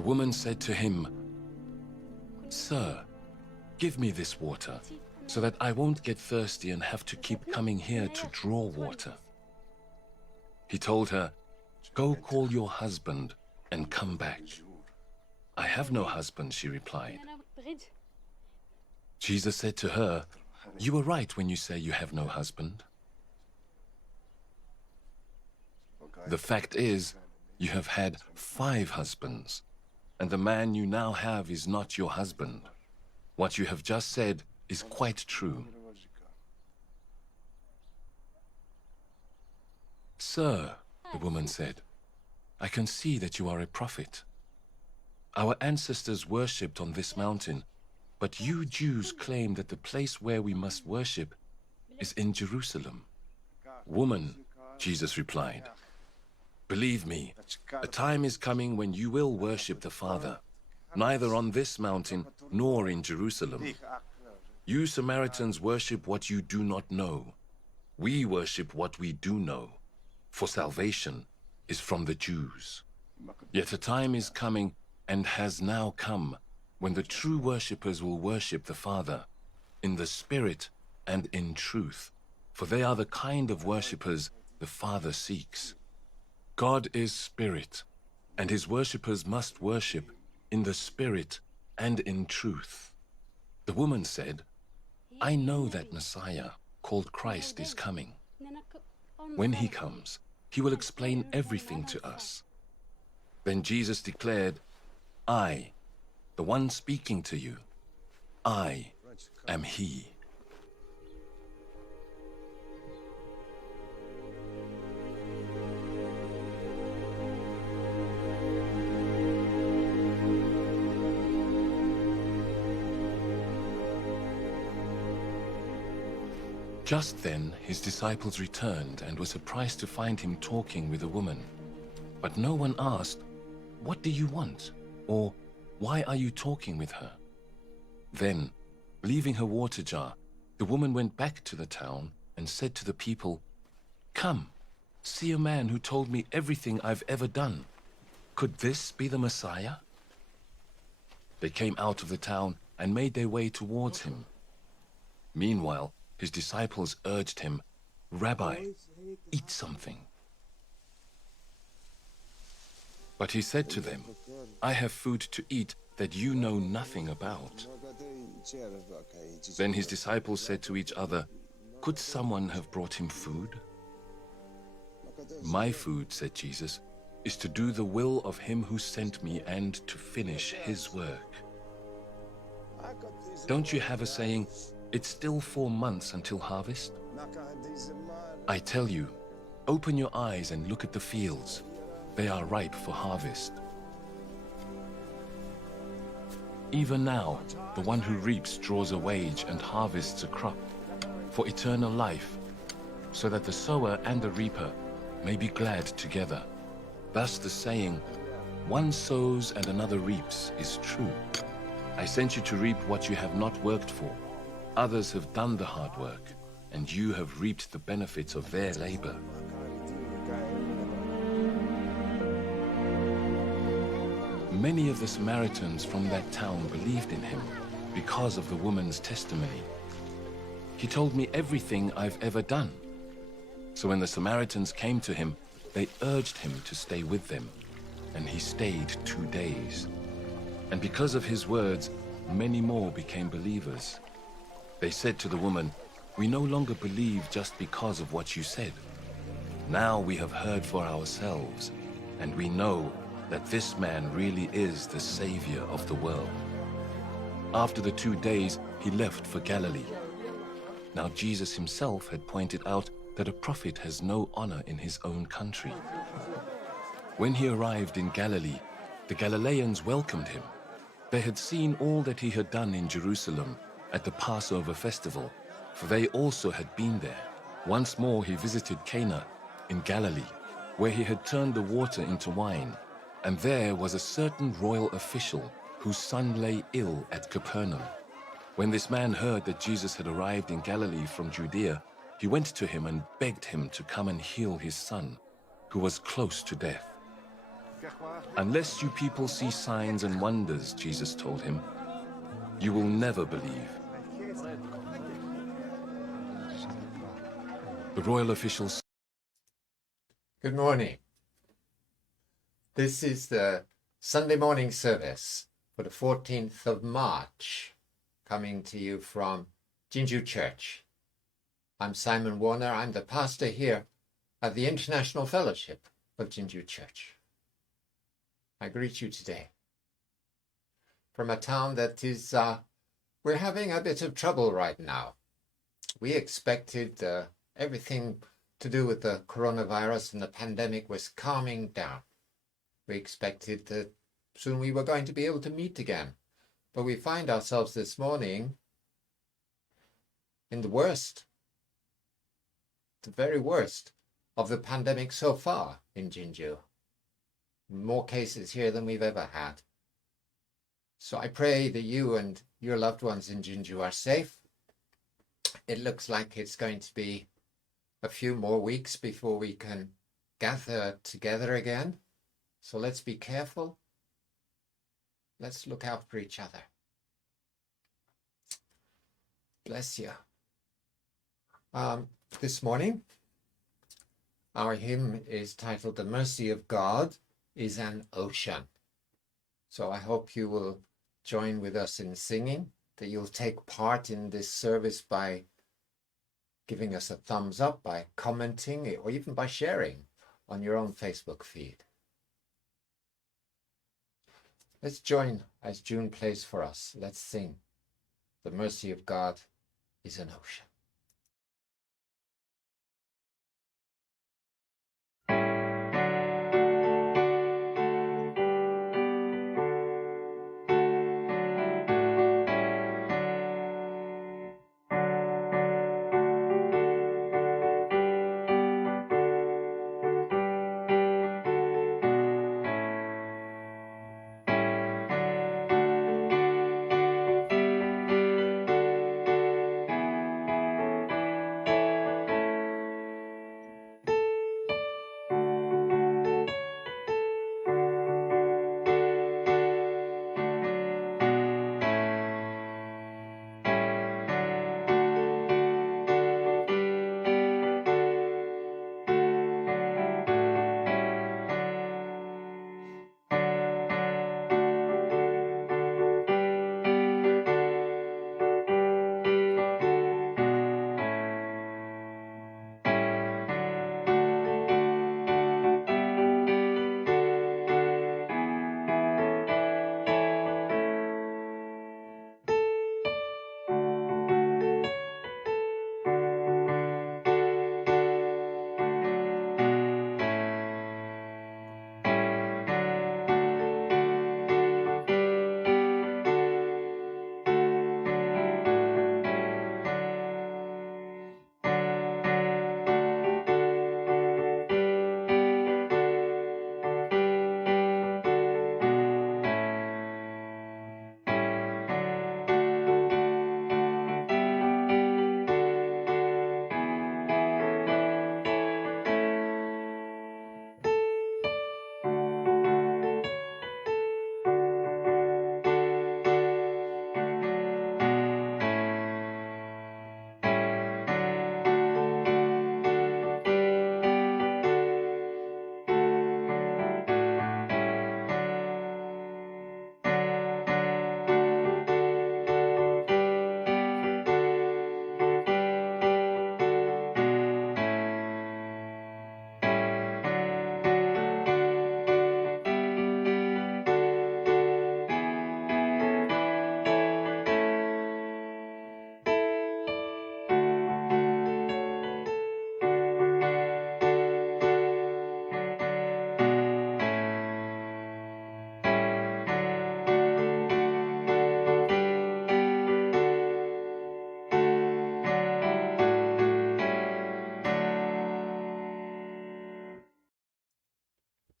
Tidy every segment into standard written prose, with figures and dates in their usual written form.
The woman said to him, "Sir, give me this water, so that I won't get thirsty and have to keep coming here to draw water." He told her, "Go call your husband and come back." "I have no husband," she replied. Jesus said to her, "You were right when you say you have no husband. The fact is, you have had 5 husbands, and the man you now have is not your husband. What you have just said is quite true." "Sir," the woman said, "I can see that you are a prophet. Our ancestors worshipped on this mountain, but you Jews claim that the place where we must worship is in Jerusalem." "Woman," Jesus replied, "believe me, a time is coming when you will worship the Father, neither on this mountain nor in Jerusalem. You Samaritans worship what you do not know. We worship what we do know, for salvation is from the Jews. Yet a time is coming, and has now come, when the true worshippers will worship the Father in the Spirit and in truth, for they are the kind of worshippers the Father seeks. God is Spirit, and his worshippers must worship in the Spirit and in truth." The woman said, "I know that Messiah, called Christ, is coming. When he comes, he will explain everything to us." Then Jesus declared, "I, the one speaking to you, I am he." Just then, his disciples returned and were surprised to find him talking with a woman. But no one asked, "What do you want?" or "Why are you talking with her?" Then, leaving her water jar, the woman went back to the town and said to the people, "Come, see a man who told me everything I've ever done. Could this be the Messiah?" They came out of the town and made their way towards him. Meanwhile, his disciples urged him, "Rabbi, eat something." But he said to them, "I have food to eat that you know nothing about." Then his disciples said to each other, "Could someone have brought him food?" "My food," said Jesus, "is to do the will of him who sent me and to finish his work. Don't you have a saying, 'It's still 4 months until harvest'? I tell you, open your eyes and look at the fields. They are ripe for harvest. Even now, the one who reaps draws a wage and harvests a crop for eternal life, so that the sower and the reaper may be glad together. Thus the saying, 'One sows and another reaps' is true. I sent you to reap what you have not worked for. Others have done the hard work, and you have reaped the benefits of their labor." Many of the Samaritans from that town believed in him because of the woman's testimony. "He told me everything I've ever done." So when the Samaritans came to him, they urged him to stay with them, and he stayed 2 days. And because of his words, many more became believers. They said to the woman, "We no longer believe just because of what you said. Now we have heard for ourselves, and we know that this man really is the Savior of the world." After the 2 days, he left for Galilee. Now Jesus himself had pointed out that a prophet has no honor in his own country. When he arrived in Galilee, the Galileans welcomed him. They had seen all that he had done in Jerusalem at the Passover festival, for they also had been there. Once more he visited Cana in Galilee, where he had turned the water into wine, and there was a certain royal official whose son lay ill at Capernaum. When this man heard that Jesus had arrived in Galilee from Judea, he went to him and begged him to come and heal his son, who was close to death. Unless you people see signs and wonders, Jesus told him, you will never believe. The royal officials. Good morning. This is the Sunday morning service for the 14th of March, coming to you from Jinju Church. I'm Simon Warner. I'm the pastor here at the International Fellowship of Jinju Church. I greet you today from a town that is, we're having a bit of trouble right now. We expected everything to do with the coronavirus and the pandemic was calming down. We expected that soon we were going to be able to meet again, but we find ourselves this morning in the worst, the very worst of the pandemic so far in Jinju. More cases here than we've ever had. So I pray that you and your loved ones in Jinju are safe. It looks like it's going to be a few more weeks before we can gather together again. So let's be careful. Let's look out for each other. Bless you. This morning, our hymn is titled "The Mercy of God is an Ocean." So I hope you will join with us in singing, that you'll take part in this service by giving us a thumbs up, by commenting, or even by sharing on your own Facebook feed. Let's join as June plays for us. Let's sing "The Mercy of God is an Ocean."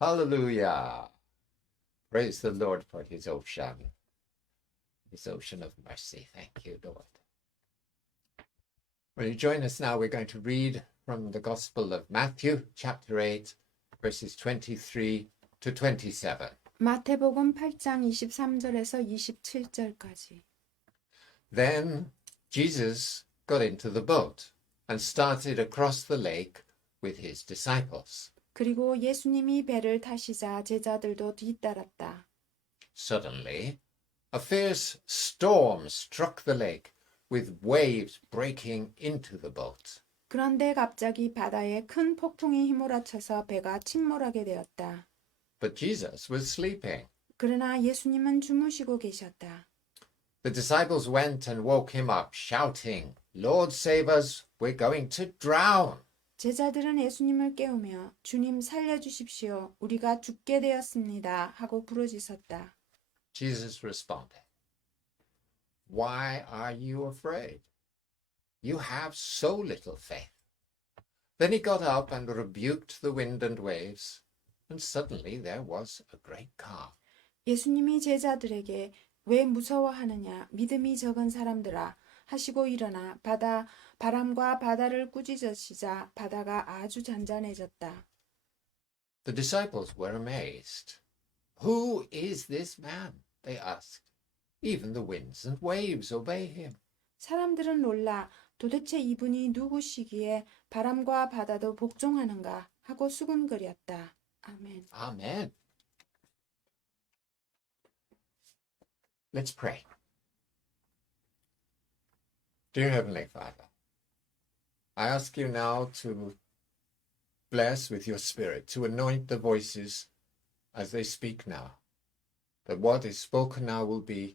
Hallelujah. Praise the Lord for his ocean of mercy. Thank you, Lord. When you join us now, we're going to read from the Gospel of Matthew, chapter 8, verses 23 to 27. 마태복음 8장 23절에서 27절까지. Then Jesus got into the boat and started across the lake with his disciples. 그리고 예수님이 배를 타시자 제자들도 뒤따랐다. Suddenly, a fierce storm struck the lake, with waves breaking into the boat. 그런데 갑자기 바다에 큰 폭풍이 휘몰아쳐서 배가 침몰하게 되었다. But Jesus was sleeping. 그러나 예수님은 주무시고 계셨다. The disciples went and woke him up, shouting, Lord, save us, we're going to drown. 제자들은 예수님을 깨우며 주님 살려주십시오. 우리가 죽게 되었습니다. 하고 부르짖었다. Jesus responded, Why are you afraid? You have so little faith. Then he got up and rebuked the wind and waves, and suddenly there was a great calm. 예수님이 제자들에게 왜 무서워하느냐 믿음이 적은 사람들아 하시고 일어나 바람과 바다를 꾸짖으시자 바다가 아주 잔잔해졌다. The disciples were amazed. Who is this man? They asked. Even the winds and waves obey him. 사람들은 놀라 도대체 이분이 누구시기에 바람과 바다도 복종하는가 하고 수군거렸다. 아멘. Amen. Let's pray. Dear Heavenly Father, I ask you now to bless with your Spirit, to anoint the voices as they speak now, that what is spoken now will be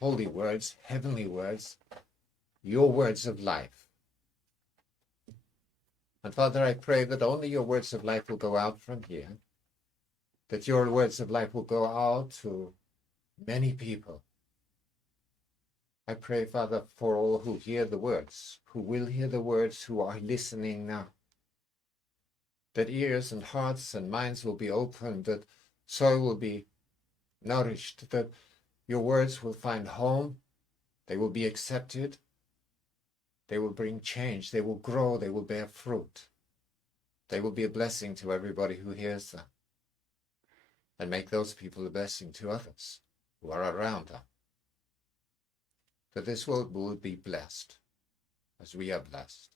holy words, heavenly words, your words of life. And Father, I pray that only your words of life will go out from here, that your words of life will go out to many people. I pray, Father, for all who hear the words, who will hear the words, who are listening now, that ears and hearts and minds will be opened, that soul will be nourished, that your words will find home, they will be accepted, they will bring change, they will grow, they will bear fruit. They will be a blessing to everybody who hears them, and make those people a blessing to others who are around them. That this world will be blessed as we are blessed.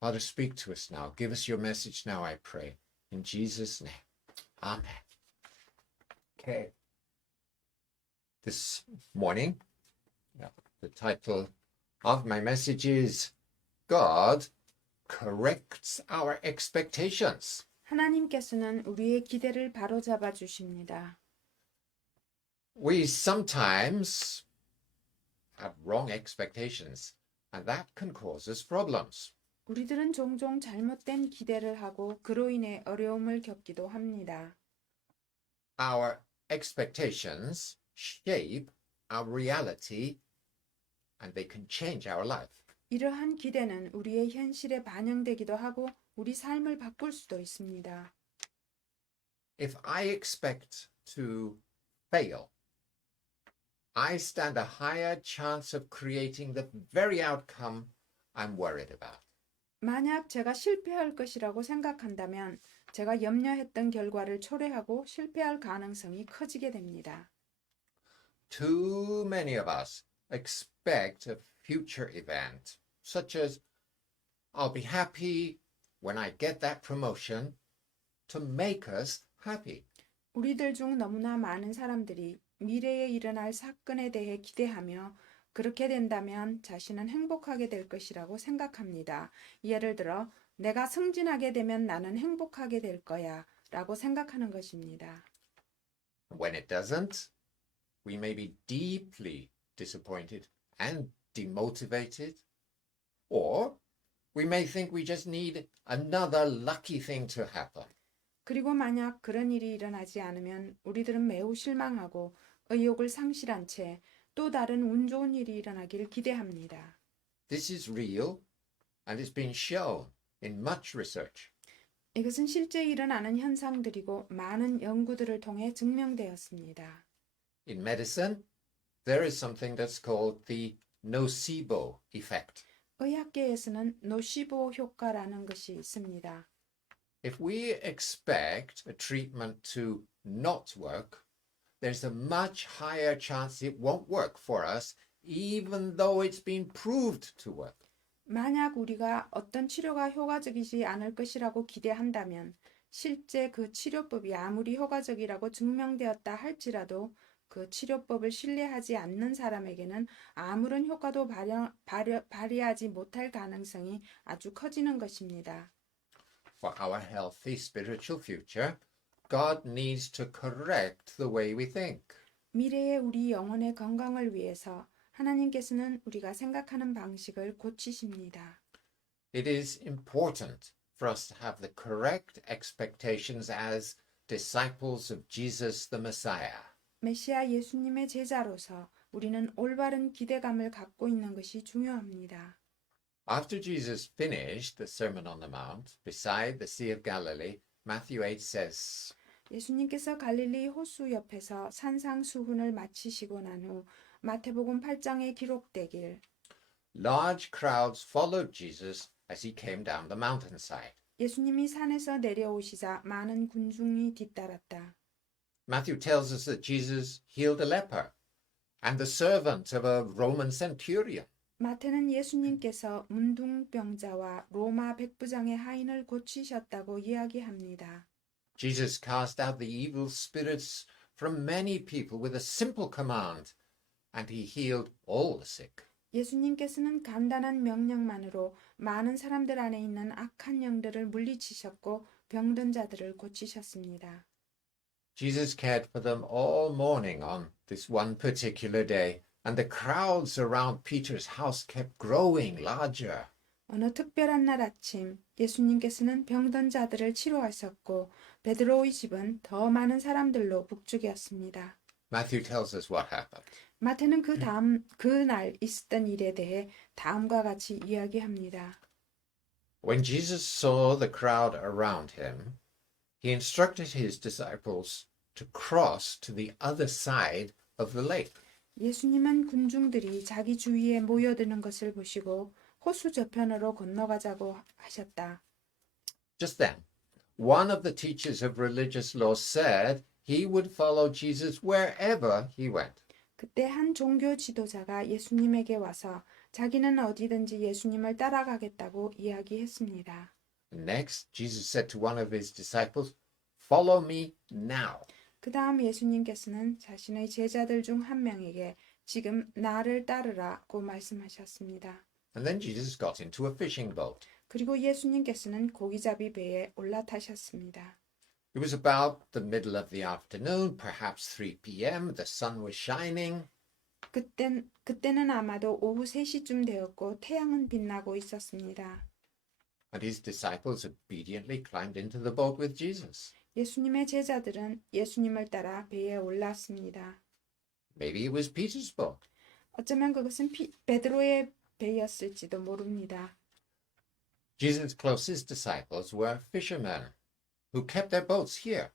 Father, speak to us now. Give us your message now, I pray. In Jesus' name. Amen. Okay. This morning, the title of my message is God corrects our expectations. 하나님께서는 우리의 기대를 바로잡아 주십니다. We sometimes have wrong expectations, and that can cause us problems. 우리들은 종종 잘못된 기대를 하고 그로 인해 어려움을 겪기도 합니다. Our expectations shape our reality, and they can change our life. 이러한 기대는 우리의 현실에 반영되기도 하고 우리 삶을 바꿀 수도 있습니다. If I expect to fail, I stand a higher chance of creating the very outcome I'm worried about. 만약 제가 실패할 것이라고 생각한다면 제가 염려했던 결과를 초래하고 실패할 가능성이 커지게 됩니다. Too many of us expect a future event, such as I'll be happy when I get that promotion, to make us happy. 우리들 중 너무나 많은 사람들이 미래에 일어날 사건에 대해 기대하며 그렇게 된다면 자신은 행복하게 될 것이라고 생각합니다. 예를 들어 내가 승진하게 되면 나는 행복하게 될 거야 라고 생각하는 것입니다. When it doesn't, we may be deeply disappointed and demotivated, or we may think we just need another lucky thing to happen. 그리고 만약 그런 일이 일어나지 않으면 우리들은 매우 실망하고 의욕을 상실한 채 또 다른 운 좋은 일이 일어나기를 기대합니다. This is real and it's been shown in much research. 이것은 실제 일어나는 현상들이고 많은 연구들을 통해 증명되었습니다. In medicine, there is something that's called the nocebo effect. 의학계에서는 노시보 효과라는 것이 있습니다. If we expect a treatment to not work, there's a much higher chance it won't work for us, even though it's been proved to work. 만약 우리가 어떤 치료가 효과적이지 않을 것이라고 기대한다면 실제 그 치료법이 아무리 효과적이라고 증명되었다 할지라도 그 치료법을 신뢰하지 않는 사람에게는 아무런 효과도 발휘하지 못할 가능성이 아주 커지는 것입니다. For our healthy spiritual future, God needs to correct the way we think. 미래의 우리 영혼의 건강을 위해서 하나님께서는 우리가 생각하는 방식을 고치십니다. It is important for us to have the correct expectations as disciples of Jesus the Messiah. 메시아 예수님의 제자로서 우리는 올바른 기대감을 갖고 있는 것이 중요합니다. After Jesus finished the Sermon on the Mount beside the Sea of Galilee, Matthew 8 says, 예수님께서 갈릴리 호수 옆에서 산상수훈을 마치시고 난 후 마태복음 8장에 기록되길 large crowds followed Jesus as he came down the mountainside. 예수님이 산에서 내려오시자 많은 군중이 뒤따랐다. Matthew tells us that Jesus healed a leper and the servant of a Roman centurion. 마태는 예수님께서 문둥병자와 로마 백부장의 하인을 고치셨다고 이야기합니다. Jesus cast out the evil spirits from many people with a simple command, and he healed all the sick. 예수님께서는 간단한 명령만으로 많은 사람들 안에 있는 악한 영들을 물리치셨고 병든 자들을 고치셨습니다. Jesus cared for them all morning on this one particular day, and the crowds around Peter's house kept growing larger. 어느 특별한 날 아침 예수님께서는 병든 자들을 치료하셨고 베드로의 집은 더 많은 사람들로 북적였습니다. Matthew tells us what happened. 마태는 그날 있었던 일에 대해 다음과 같이 이야기합니다. When Jesus saw the crowd around him, he instructed his disciples to cross to the other side of the lake. 예수님은 군중들이 자기 주위에 모여드는 것을 보시고 호수 저편으로 건너가자고 하셨다. Just then, one of the teachers of religious law said he would follow Jesus wherever he went. 그때 한 종교 지도자가 예수님에게 와서 자기는 어디든지 예수님을 따라가겠다고 이야기했습니다. Next, Jesus said to one of his disciples, "Follow me now." 그 다음 예수님께서는 자신의 제자들 중 한 명에게 지금 나를 따르라고 말씀하셨습니다. And then Jesus got into a fishing boat. 그리고 예수님께서는 고기잡이 배에 올라타셨습니다. It was about the middle of the afternoon, perhaps 3 p.m. The sun was shining. 그때는 아마도 오후 3시쯤 되었고 태양은 빛나고 있었습니다. And his disciples obediently climbed into the boat with Jesus. 예수님의 제자들은 예수님을 따라 배에 올랐습니다. Maybe it was Peter's boat. 어쩌면 그것은 베드로의 배였을지도 모릅니다. Jesus' closest disciples were fishermen who kept their boats here,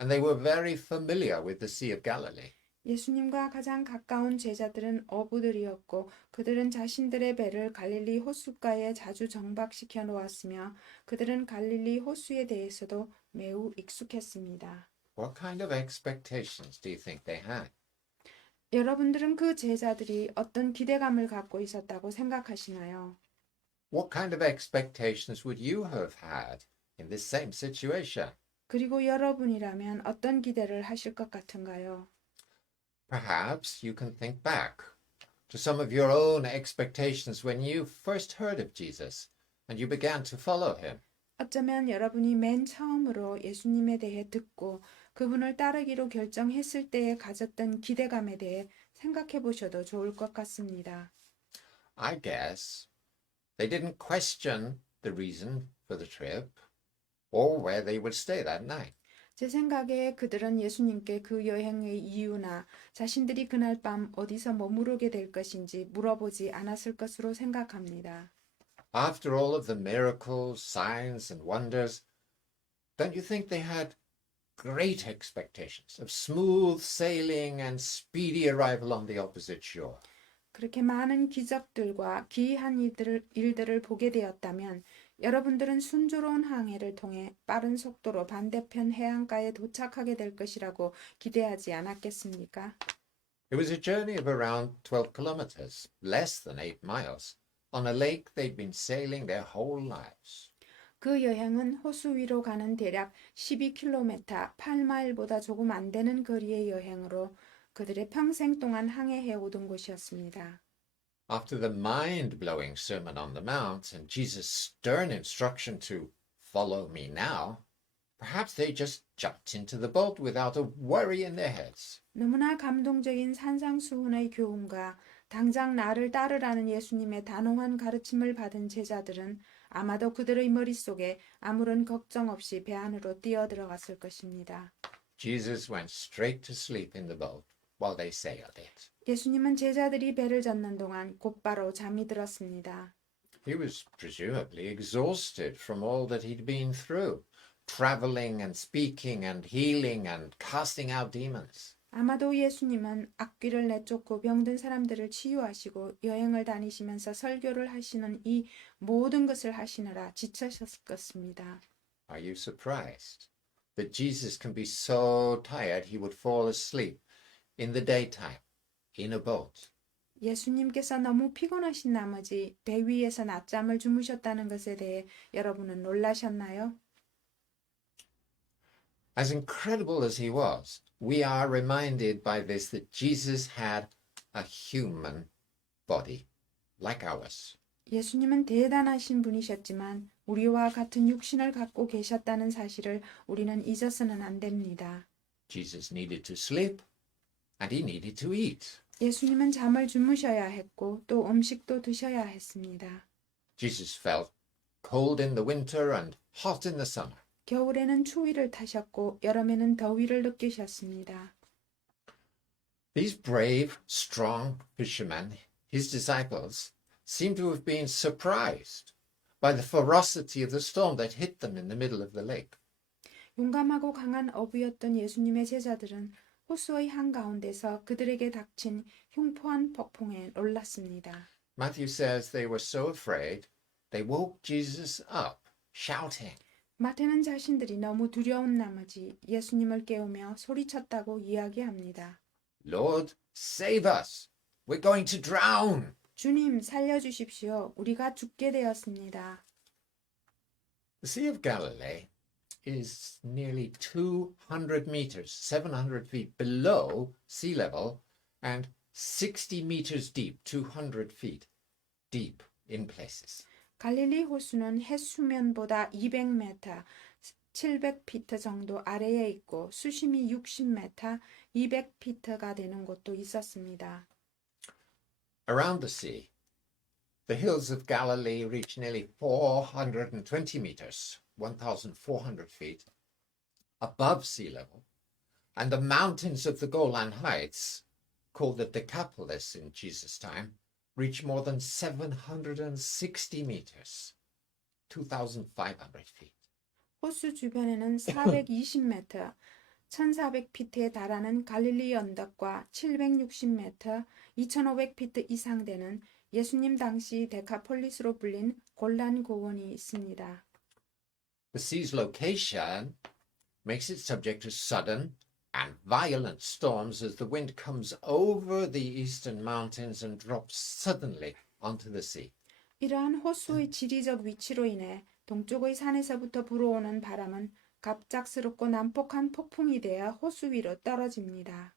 and they were very familiar with the Sea of Galilee. 예수님과 가장 가까운 제자들은 어부들이었고 그들은 자신들의 배를 갈릴리 호숫가에 자주 정박시켜 놓았으며 그들은 갈릴리 호수에 대해서도 매우 익숙했습니다. What kind of expectations do you think they had? 여러분들은 그 제자들이 어떤 기대감을 갖고 있었다고 생각하시나요? What kind of expectations would you have had in this same situation? 그리고 여러분이라면 어떤 기대를 하실 것 같은가요? Perhaps you can think back to some of your own expectations when you first heard of Jesus and you began to follow him. 어쩌면 여러분이 맨 처음으로 예수님에 대해 듣고 그분을 따르기로 결정했을 때에 가졌던 기대감에 대해 생각해 보셔도 좋을 것 같습니다. I guess they didn't question the reason for the trip or where they would stay that night. 제 생각에 그들은 예수님께 그 여행의 이유나 자신들이 그날 밤 어디서 머무르게 될 것인지 물어보지 않았을 것으로 생각합니다. After all of the miracles, signs, and wonders, don't you think they had great expectations of smooth sailing and speedy arrival on the opposite shore? 그렇게 많은 기적들과 기이한 일들을 보게 되었다면 여러분들은 순조로운 항해를 통해 빠른 속도로 반대편 해안가에 도착하게 될 것이라고 기대하지 않았겠습니까? It was a journey of around 12 kilometers, less than 8 miles, on a lake they'd been sailing their whole lives. 그 여행은 호수 위로 가는 대략 12km, 8마일보다 조금 안 되는 거리의 여행으로 그들의 평생 동안 항해해 오던 곳이었습니다. After the mind-blowing Sermon on the Mount and Jesus' stern instruction to follow me now, perhaps they just jumped into the boat without a worry in their heads. 너무나 감동적인 산상수훈의 교훈과 당장 나를 따르라는 예수님의 단호한 가르침을 받은 제자들은 아마도 그들의 머릿속에 아무런 걱정 없이 배 안으로 뛰어들어갔을 것입니다. Jesus went straight to sleep in the boat while they sailed it. 예수님은 제자들이 배를 젓는 동안 곧바로 잠이 들었습니다. He was presumably exhausted from all that he'd been through, traveling and speaking and healing and casting out demons. 아마도 예수님은 악귀를 내쫓고 병든 사람들을 치유하시고 여행을 다니시면서 설교를 하시는 이 모든 것을 하시느라 지쳐셨을 것입니다. Are you surprised that Jesus can be so tired he would fall asleep in the daytime in a boat? 예수님께서 너무 피곤하신 나머지 배 위에서 낮잠을 주무셨다는 것에 대해 여러분은 놀라셨나요? As incredible as he was, we are reminded by this that Jesus had a human body like ours. 예수님은 대단하신 분이셨지만 우리와 같은 육신을 갖고 계셨다는 사실을 우리는 잊어서는 안 됩니다. Jesus needed to sleep and he needed to eat. 예수님은 잠을 주무셔야 했고 또 음식도 드셔야 했습니다. Jesus felt cold in the winter and hot in the summer. 겨울에는 추위를 타셨고 여름에는 더위를 느끼셨습니다. These brave, strong fishermen, his disciples, seem to have been surprised by the ferocity of the storm that hit them in the middle of the lake. 용감하고 강한 어부였던 예수님의 제자들은 호수의 한가운데서 그들에게 닥친 흉포한 폭풍에 놀랐습니다. Matthew says they were so afraid, they woke Jesus up, shouting. 마태는 자신들이 너무 두려운 나머지 예수님을 깨우며 소리쳤다고 이야기합니다. Lord, save us! We're going to drown! 주님 살려주십시오. 우리가 죽게 되었습니다. The Sea of Galilee is nearly 200 meters, 700 feet below sea level, and 60 meters deep, 200 feet deep in places. 갈릴리 호수는 해수면보다 200m, 700피트 정도 아래에 있고 수심이 60m, 200피트가 되는 곳도 있었습니다. Around the sea, the hills of Galilee reach nearly 420 meters, 1,400 feet above sea level, and the mountains of the Golan Heights, called the Decapolis in Jesus' time, reach more than 760 meters, 2,500 feet. 호수 주변에는 420m, 1400피트에 달하는 갈릴리 언덕과 760m, 2500피트 이상 되는 예수님 당시 데카폴리스로 불린 골란 고원이 있습니다. The sea's location makes it subject to sudden and violent storms as the wind comes over the eastern mountains and drops suddenly onto the sea. 이러한 호수의 지리적 위치로 인해 동쪽의 산에서부터 불어오는 바람은 갑작스럽고 난폭한 폭풍이 되어 호수 위로 떨어집니다.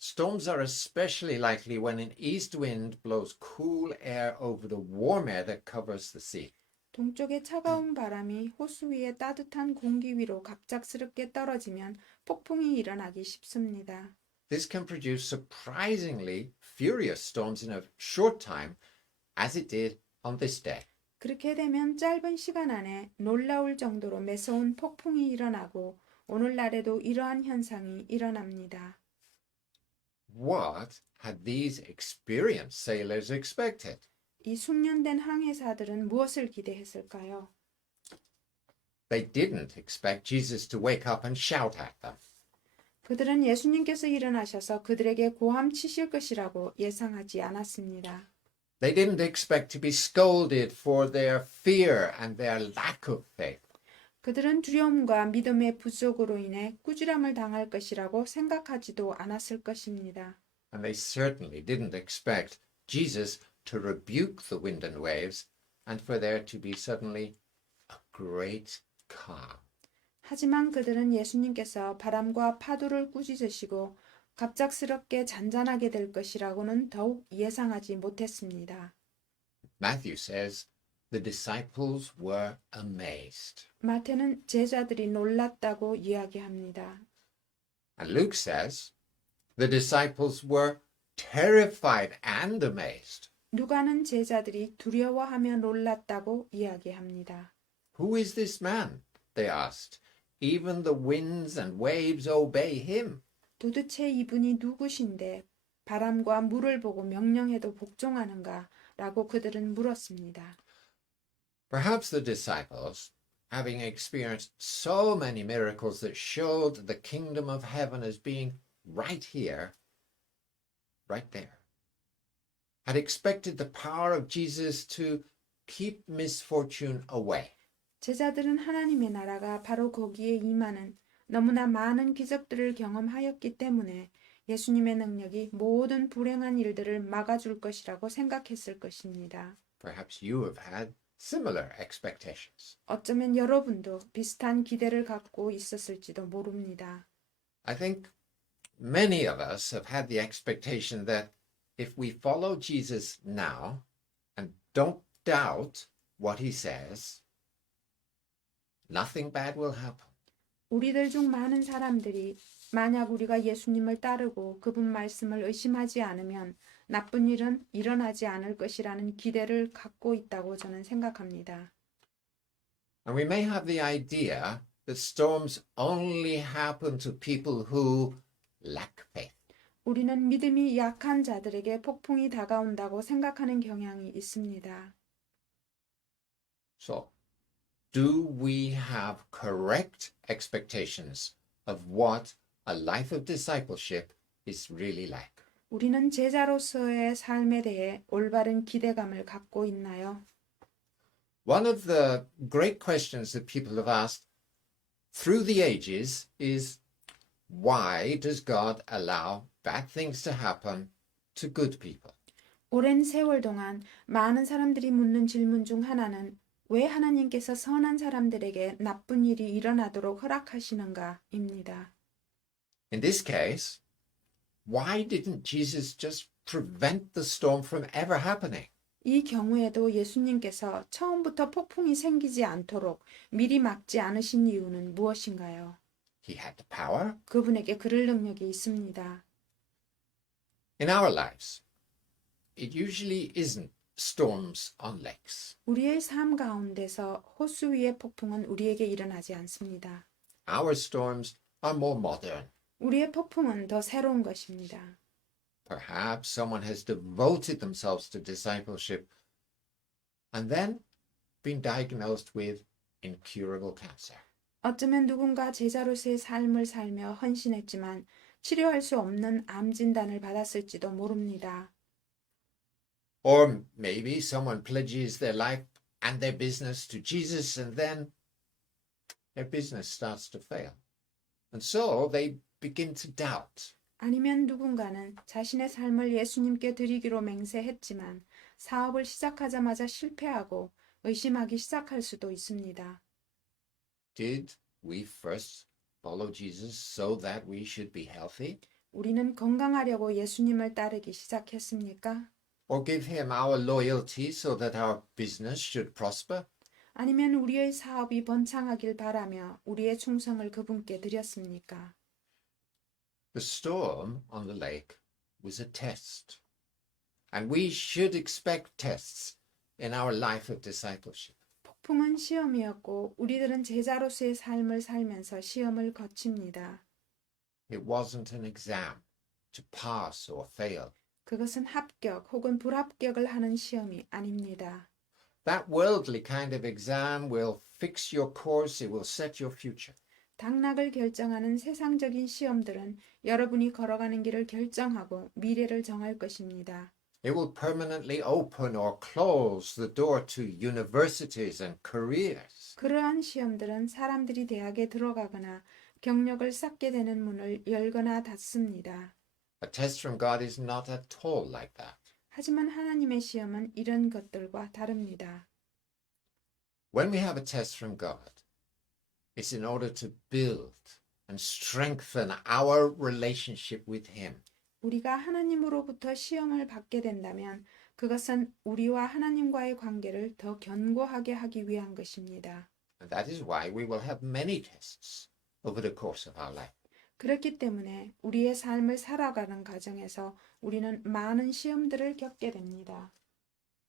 Storms are especially likely when an east wind blows cool air over the warm air that covers the sea. 동쪽의 차가운 바람이 호수 위의 따뜻한 공기 위로 갑작스럽게 떨어지면 폭풍이 일어나기 쉽습니다. This can produce surprisingly furious storms in a short time, as it did on this day. 그렇게 되면 짧은 시간 안에 놀라울 정도로 매서운 폭풍이 일어나고 오늘날에도 이러한 현상이 일어납니다. What had these experienced sailors expected? 이 숙련된 항해사들은 무엇을 기대했을까요? They didn't expect Jesus to wake up and shout at them. 그들은 예수님께서 일어나셔서 그들에게 고함 치실 것이라고 예상하지 않았습니다. They didn't expect to be scolded for their fear and their lack of faith. 그들은 두려움과 믿음의 부족으로 인해 꾸지람을 당할 것이라고 생각하지도 않았을 것입니다. And they certainly didn't expect Jesus to rebuke the wind and waves and for there to be suddenly a great calm. 하지만 그들은 예수님께서 바람과 파도를 꾸짖으시고 갑작스럽게 잔잔하게 될 것이라고는 더욱 예상하지 못했습니다. Matthew says the disciples were amazed. 마태는 제자들이 놀랐다고 이야기합니다. And Luke says the disciples were terrified and amazed. 누가는 제자들이 두려워하며 놀랐다고 이야기합니다. Who is this man? They asked. Even the winds and waves obey him. 도대체 이분이 누구신데 바람과 물을 보고 명령해도 복종하는가? 라고 그들은 물었습니다. Perhaps the disciples, having experienced so many miracles that showed the kingdom of heaven as being right here, right there, had expected the power of Jesus to keep misfortune away. 제자들은 하나님의 나라가 바로 거기에 임하는 너무나 많은 기적들을 경험하였기 때문에 예수님의 능력이 모든 불행한 일들을 막아줄 것이라고 생각했을 것입니다. Perhaps you have had similar expectations. 어쩌면 여러분도 비슷한 기대를 갖고 있었을지도 모릅니다. I think many of us have had the expectation that if we follow Jesus now and don't doubt what he says, nothing bad will happen. 우리들 중 많은 사람들이 만약 우리가 예수님을 따르고 그분 말씀을 의심하지 않으면 나쁜 일은 일어나지 않을 것이라는 기대를 갖고 있다고 저는 생각합니다. And we may have the idea that storms only happen to people who lack faith. 우리는 믿음이 약한 자들에게 폭풍이 다가온다고 생각하는 경향이 있습니다. So, do we have correct expectations of what a life of discipleship is really like? 우리는 제자로서의 삶에 대해 올바른 기대감을 갖고 있나요? One of the great questions that people have asked through the ages is, why does God allow bad things to happen to good people? 오랜 세월 동안 많은 사람들이 묻는 질문 중 하나는 왜 하나님께서 선한 사람들에게 나쁜 일이 일어나도록 허락하시는가입니다. In this case, why didn't Jesus just prevent the storm from ever happening? 이 경우에도 예수님께서 처음부터 폭풍이 생기지 않도록 미리 막지 않으신 이유는 무엇인가요? He had the power. 그분에게 그럴 능력이 있습니다. In our lives, it usually isn't storms on lakes. 우리의 삶 가운데서 호수 위의 폭풍은 우리에게 일어나지 않습니다. Our storms are more modern. 우리의 폭풍은 더 새로운 것입니다. Perhaps someone has devoted themselves to discipleship and then been diagnosed with incurable cancer. 어쩌면 누군가 제자로서의 삶을 살며 헌신했지만 치료할 수 없는 암 진단을 받았을지도 모릅니다. Or maybe someone pledges their life and their business to Jesus and then their business starts to fail. And so they begin to doubt. 아니면 누군가는 자신의 삶을 예수님께 드리기로 맹세했지만 사업을 시작하자마자 실패하고 의심하기 시작할 수도 있습니다. Did we first follow Jesus so that we should be healthy? 우리는 건강하려고 예수님을 따르기 시작했습니까? Or give him our loyalty so that our business should prosper? 아니면 우리의 사업이 번창하길 바라며 우리의 충성을 그분께 드렸습니까? The storm on the lake was a test. And we should expect tests in our life of discipleship. 폭풍은 시험이었고 우리들은 제자로서의 삶을 살면서 시험을 거칩니다. It wasn't an exam to pass or fail. 그것은 합격 혹은 불합격을 하는 시험이 아닙니다. That worldly kind of exam will fix your course, it will set your future. 당락을 결정하는 세상적인 시험들은 여러분이 걸어가는 길을 결정하고 미래를 정할 것입니다. It will permanently open or close the door to universities and careers. 그러한 시험들은 사람들이 대학에 들어가거나 경력을 쌓게 되는 문을 열거나 닫습니다. A test from God is not at all like that. 하지만 하나님의 시험은 이런 것들과 다릅니다. When we have a test from God, it's in order to build and strengthen our relationship with Him. 우리가 하나님으로부터 시험을 받게 된다면 그것은 우리와 하나님과의 관계를 더 견고하게 하기 위한 것입니다. And that is why we will have many tests over the course of our life. 그렇기 때문에 우리의 삶을 살아가는 과정에서 우리는 많은 시험들을 겪게 됩니다.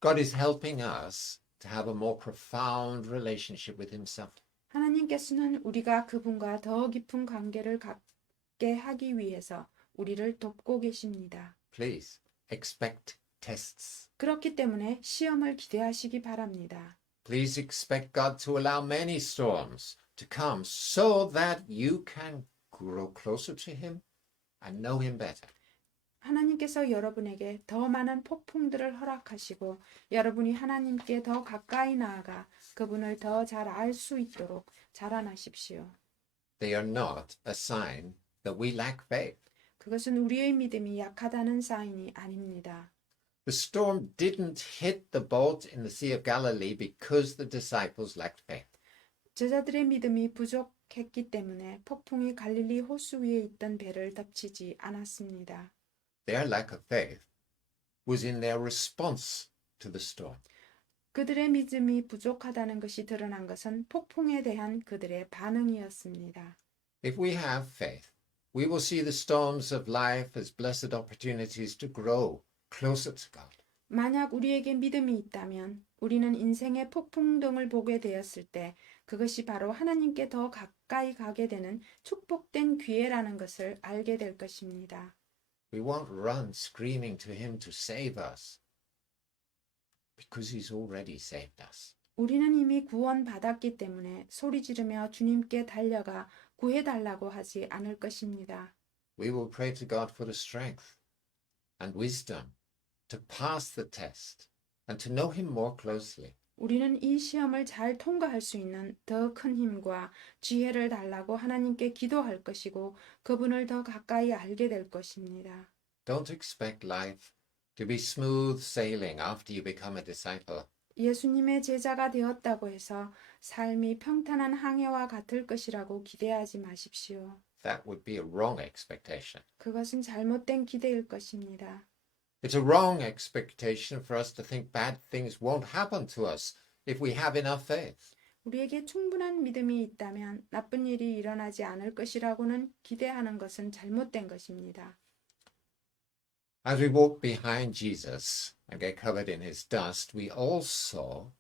God is helping us to have a more profound relationship with Himself. 하나님께서는 우리가 그분과 더 깊은 관계를 갖게 하기 위해서 우리를 돕고 계십니다. Please expect tests. 그렇기 때문에 시험을 기대하시기 바랍니다. Please expect God to allow many storms to come so that you can grow closer to Him and know Him better. 하나님께서 여러분에게 더 많은 폭풍들을 허락하시고 여러분이 하나님께 더 가까이 나아가 그분을 더 잘 알 수 있도록 자라나십시오. They are not a sign that we lack faith. 그것은 우리의 믿음이 약하다는 사인이 아닙니다. The storm didn't hit the boat in the Sea of Galilee because the disciples lacked faith. 제자들의 믿음이 부족했기 때문에 폭풍이 갈릴리 호수 위에 있던 배를 덮치지 않았습니다. Their lack of faith was in their response to the storm. 그들의 믿음이 부족하다는 것이 드러난 것은 폭풍에 대한 그들의 반응이었습니다. If we have faith, we will see the storms of life as blessed opportunities to grow closer to God. 만약 우리에게 믿음이 있다면 우리는 인생의 폭풍 등을 보게 되었을 때 그것이 바로 하나님께 더 가까이 가게 되는 축복된 기회라는 것을 알게 될 것입니다. We won't run screaming to Him to save us because He's already saved us. 우리는 이미 구원받았기 때문에 소리 지르며 주님께 달려가 구해달라고 하지 않을 것입니다. We will pray to God for the strength and wisdom to pass the test and to know Him more closely. 우리는 이 시험을 잘 통과할 수 있는 더 큰 힘과 지혜를 달라고 하나님께 기도할 것이고 그분을 더 가까이 알게 될 것입니다. Don't expect life to be smooth sailing after you become a disciple. 예수님의 제자가 되었다고 해서 삶이 평탄한 항해와 같을 것이라고 기대하지 마십시오. That would be a wrong expectation. 그것은 잘못된 기대일 것입니다. It's a wrong expectation for us to think bad things won't happen to us if we have enough faith. 우리에게 충분한 믿음이 있다면 나쁜 일이 일어나지 않을 것이라고는 기대하는 것은 잘못된 것입니다. As we walk behind Jesus and get covered in His dust, we also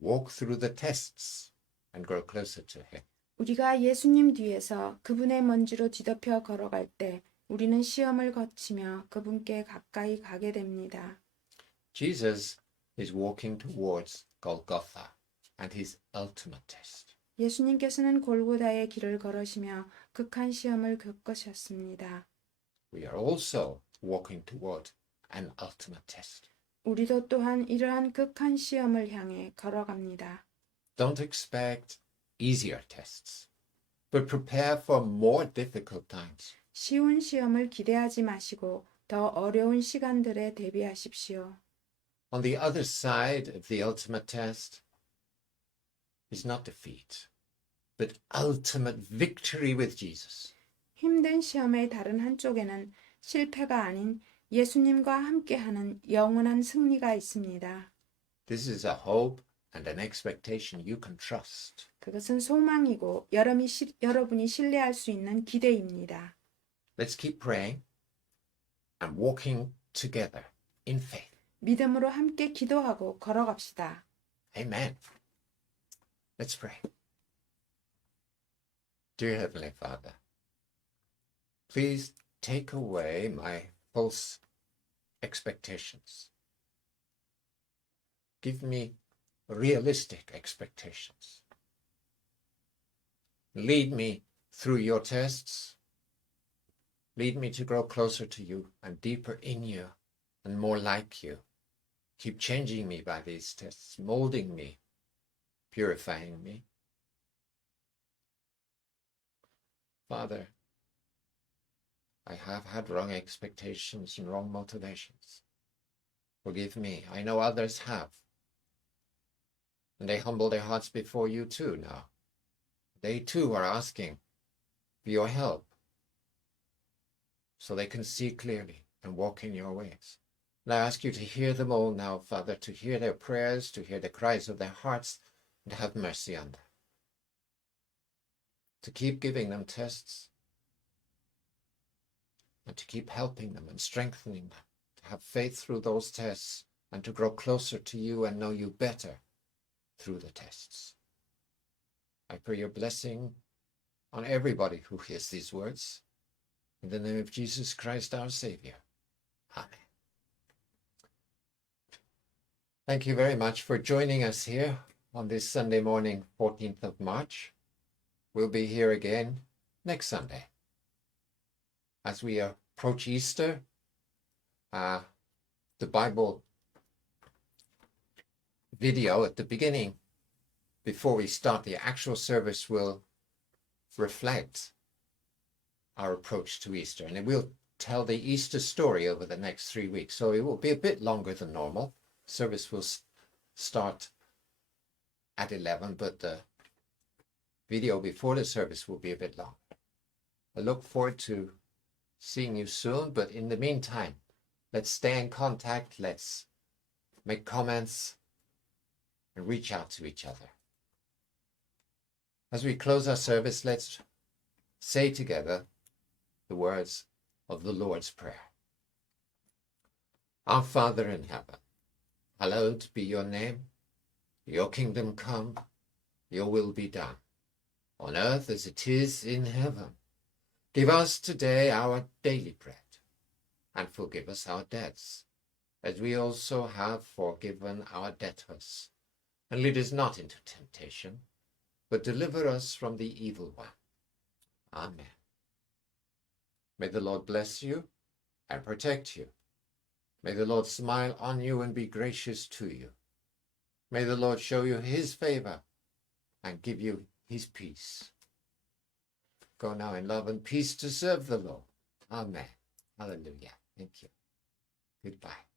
walk through the tests and grow closer to Him. 우리가 예수님 뒤에서 그분의 먼지로 뒤덮여 걸어갈 때 우리는 시험을 거치며 그분께 가까이 가게 됩니다. Jesus is walking towards Golgotha and His ultimate test. 예수님께서는 골고다의 길을 걸으시며 극한 시험을 겪으셨습니다. We are also walking toward an ultimate test. 우리도 또한 이러한 극한 시험을 향해 걸어갑니다. Don't expect easier tests, but prepare for more difficult times. 쉬운 시험을 기대하지 마시고 더 어려운 시간들에 대비하십시오. On the other side of the ultimate test is not defeat, but ultimate victory with Jesus. 힘든 시험의 다른 한쪽에는 실패가 아닌 예수님과 함께하는 영원한 승리가 있습니다. This is a hope and an expectation you can trust. 그것은 소망이고 여러분이 신뢰할 수 있는 기대입니다. Let's keep praying and walking together in faith. 믿음으로 함께 기도하고 걸어갑시다. Amen. Let's pray. Dear Heavenly Father, please take away my false expectations. Give me realistic expectations. Lead me through your tests. Lead me to grow closer to you and deeper in you and more like you. Keep changing me by these tests, molding me, purifying me. Father, I have had wrong expectations and wrong motivations. Forgive me. I know others have. And they humble their hearts before you too now. They too are asking for your help so they can see clearly and walk in your ways. And I ask you to hear them all now, Father, to hear their prayers, to hear the cries of their hearts, and to have mercy on them. To keep giving them tests, and to keep helping them and strengthening them, to have faith through those tests, and to grow closer to you and know you better through the tests. I pray your blessing on everybody who hears these words. In the name of Jesus Christ, our Savior. Amen. Thank you very much for joining us here on this Sunday morning, 14th of March. We'll be here again next Sunday. As we approach Easter, the Bible video at the beginning, before we start the actual service, will reflect our approach to Easter. And it will tell the Easter story over the next 3 weeks. So it will be a bit longer than normal. Service will start at 11, but the video before the service will be a bit long. I look forward to seeing you soon, but in the meantime, let's stay in contact, let's make comments, and reach out to each other. As we close our service, let's say together the words of the Lord's Prayer. Our Father in heaven, hallowed be your name. Your kingdom come, your will be done, on earth as it is in heaven. Give us today our daily bread, and forgive us our debts, as we also have forgiven our debtors. And lead us not into temptation, but deliver us from the evil one. Amen. May the Lord bless you and protect you. May the Lord smile on you and be gracious to you. May the Lord show you his favor and give you his peace. Go now in love and peace to serve the Lord. Amen. Hallelujah. Thank you. Goodbye.